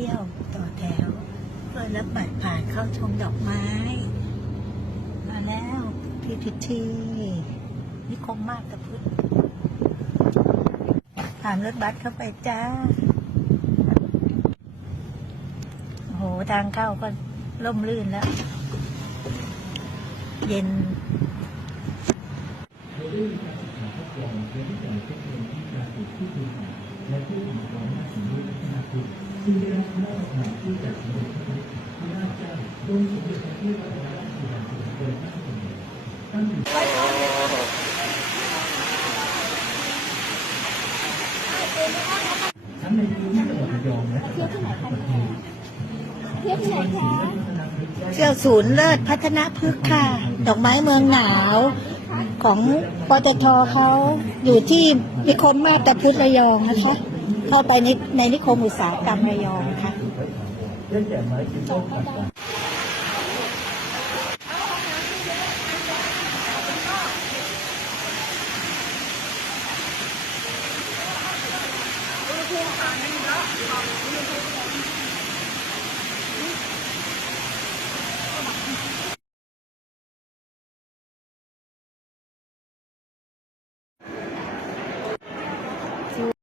เที่ยวต่อแถว เพื่อรับบัตรผ่านเข้าชมดอกไม้ มาแล้วพีพีทีนิคมมากตะพุทธตามรถบัสเข้าไปจ้า โอ้โห ทางเข้าก็ล่มลื่นแล้ว เย็นทั้งใน พื้นที่จังหวัดระยองและเที่ยวที่ไหนคะเที่ยวที่ไหนคะเที่ยวศูนย์เลิศพัฒนาพฤกษ์ค่ะ ดอกไม้เมืองหนาวของปตทเขาอยู่ที่นิคมมาตะพุทธระยองนะคะ เข้าไปในในนิคมอุตสาหกรรมระยองค่ะ